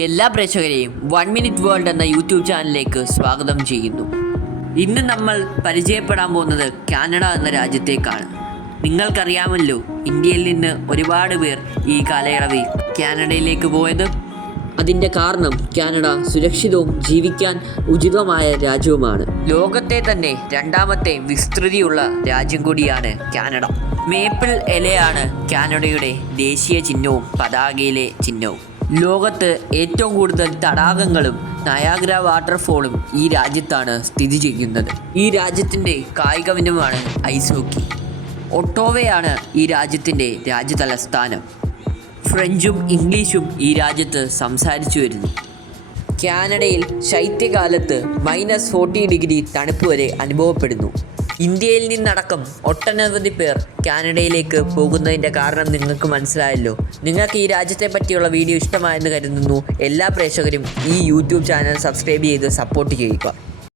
എല്ലാ പ്രേക്ഷകരെയും 1 minute world എന്ന YouTube ചാനലിലേക്ക് സ്വാഗതം ചെയ്യുന്നു. ഇന്ന് നമ്മൾ പരിചയപ്പെടാൻ പോകുന്നത് കാനഡ എന്ന രാജ്യത്തേക്കാണ്. നിങ്ങൾക്കറിയാമല്ലോ, ഇന്ത്യയിൽ നിന്ന് ഒരുപാട് പേർ ഈ കാലയളവിൽ കാനഡയിലേക്ക് പോയത്. അതിൻ്റെ കാരണം കാനഡ സുരക്ഷിതവും ജീവിക്കാൻ ഉചിതമായ രാജ്യവുമാണ്. ലോകത്തെ തന്നെ രണ്ടാമത്തെ വിസ്തൃതിയുള്ള രാജ്യം കൂടിയാണ് കാനഡ. മേപ്പിൾ ഇലയാണ് കാനഡയുടെ ദേശീയ ചിഹ്നവും പതാകയിലെ ചിഹ്നവും. ലോകത്ത് ഏറ്റവും കൂടുതൽ തടാകങ്ങളും നയാഗ്ര വാട്ടർഫോളും ഈ രാജ്യത്താണ് സ്ഥിതി ചെയ്യുന്നത്. ഈ രാജ്യത്തിൻ്റെ കായിക വിനോദമാണ് ഐസ് ഹോക്കി. ഒട്ടോവയാണ് ഈ രാജ്യത്തിൻ്റെ രാജ്യതലസ്ഥാനം. ഫ്രഞ്ചും ഇംഗ്ലീഷും ഈ രാജ്യത്ത് സംസാരിച്ചു വരുന്നു. കാനഡയിൽ ശൈത്യകാലത്ത് -40 ഡിഗ്രി തണുപ്പ് വരെ അനുഭവപ്പെടുന്നു. ഇന്ത്യയിൽ നിന്നടക്കം ഒട്ടനവധി പേർ കാനഡയിലേക്ക് പോകുന്നതിൻ്റെ കാരണം നിങ്ങൾക്ക് മനസ്സിലായല്ലോ. നിങ്ങൾക്ക് ഈ രാജ്യത്തെ പറ്റിയുള്ള വീഡിയോ ഇഷ്ടമായെന്ന് കരുതുന്നു. എല്ലാ പ്രേക്ഷകരും ഈ യൂട്യൂബ് ചാനൽ സബ്സ്ക്രൈബ് ചെയ്ത് സപ്പോർട്ട് ചെയ്യുക.